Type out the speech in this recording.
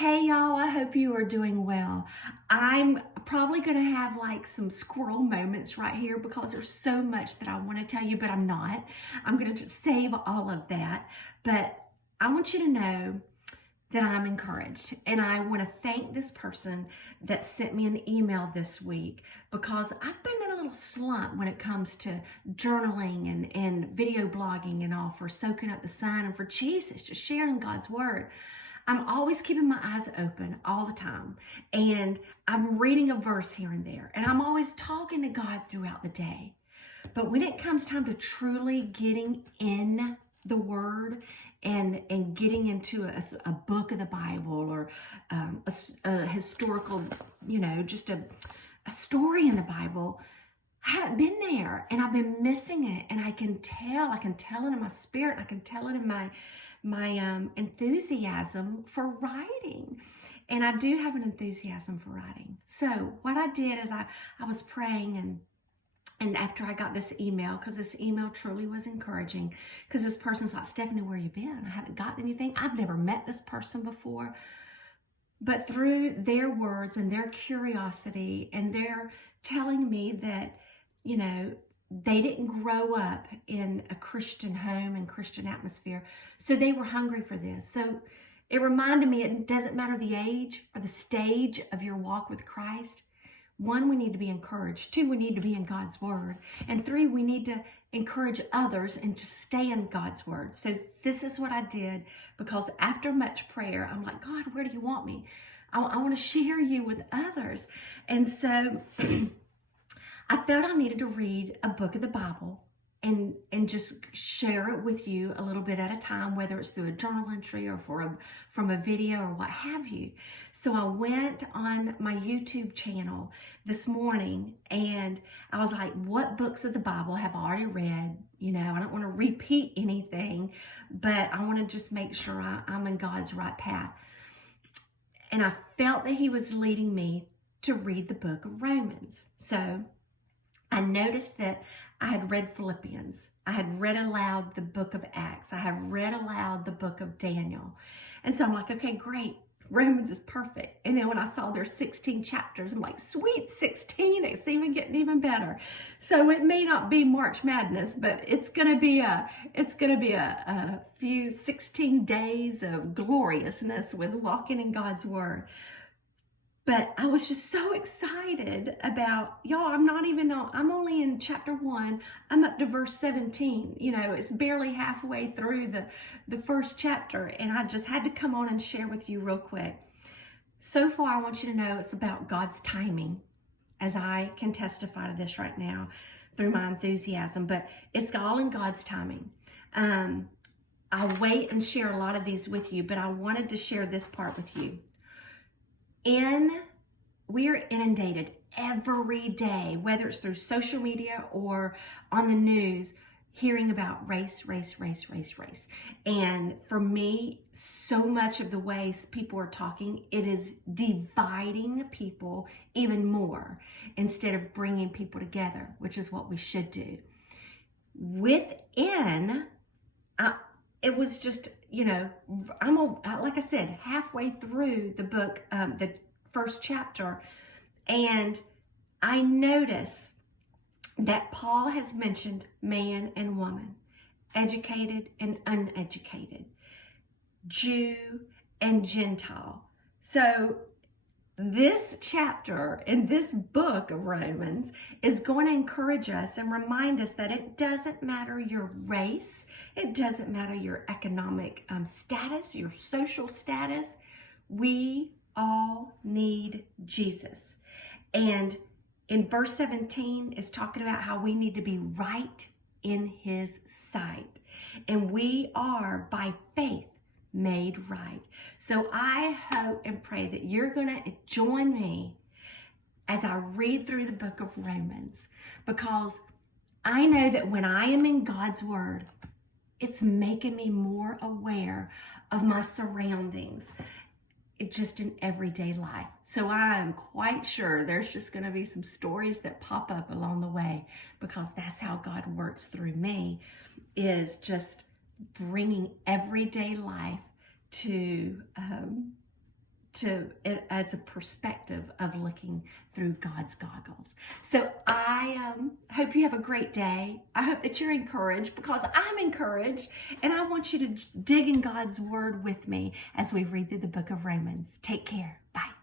Hey y'all, I hope you are doing well. I'm probably going to have like some squirrel moments right here because there's so much that I want to tell you, but I'm not. I'm going to save all of that. But I want you to know that I'm encouraged. And I want to thank this person that sent me an email this week because I've been in a little slump when it comes to journaling and video blogging and all for soaking up the sun and for Jesus, just sharing God's word. I'm always keeping my eyes open all the time. And I'm reading a verse here and there. And I'm always talking to God throughout the day. But when it comes time to truly getting in the Word and getting into a book of the Bible or a historical, just a story in the Bible, I haven't been there and I've been missing it. And I can tell it in my spirit. I can tell it in my enthusiasm for writing. And I do have an enthusiasm for writing. So what I did is I was praying and after I got this email, because this email truly was encouraging, because this person's like, Stephanie, where you been? I haven't gotten anything. I've never met this person before. But through their words and their curiosity and their telling me that, they didn't grow up in a Christian home and Christian atmosphere. So they were hungry for this. So it reminded me it doesn't matter the age or the stage of your walk with Christ. One, we need to be encouraged. Two, we need to be in God's word. And three, we need to encourage others and just stay in God's word. So this is what I did because after much prayer, I'm like, God, where do you want me? I want to share you with others. And so I felt I needed to read a book of the Bible and just share it with you a little bit at a time, whether it's through a journal entry or from a video or what have you. So I went on my YouTube channel this morning and I was like, what books of the Bible have I already read? I don't want to repeat anything, but I want to just make sure I'm in God's right path. And I felt that He was leading me to read the book of Romans. So I noticed that I had read Philippians. I had read aloud the book of Acts. I have read aloud the book of Daniel. And so I'm like, okay, great. Romans is perfect. And then when I saw there's 16 chapters, I'm like, sweet, 16. It's even getting even better. So it may not be March Madness, but it's gonna be a few 16 days of gloriousness with walking in God's word. But I was just so excited about, y'all, I'm only in chapter 1. I'm up to verse 17. It's barely halfway through the first chapter. And I just had to come on and share with you real quick. So far, I want you to know it's about God's timing, as I can testify to this right now through my enthusiasm. But it's all in God's timing. I'll wait and share a lot of these with you, but I wanted to share this part with you. We are inundated every day, whether it's through social media or on the news, hearing about race. And for me, so much of the ways people are talking, it is dividing people even more instead of bringing people together, which is what we should do. Within, it was just, like I said, halfway through the book, the first chapter, and I notice that Paul has mentioned man and woman, educated and uneducated, Jew and Gentile. So this chapter in this book of Romans is going to encourage us and remind us that it doesn't matter your race, it doesn't matter your economic status, your social status. We all need Jesus. And in verse 17 is talking about how we need to be right in His sight. And we are by faith made right. So I hope and pray that you're going to join me as I read through the book of Romans, because I know that when I am in God's word, it's making me more aware of my surroundings just in everyday life. So I am quite sure there's just going to be some stories that pop up along the way, because that's how God works through me, is just bringing everyday life to as a perspective of looking through God's goggles. So I hope you have a great day. I hope that you're encouraged, because I'm encouraged, and I want you to dig in God's word with me as we read through the book of Romans. Take care. Bye.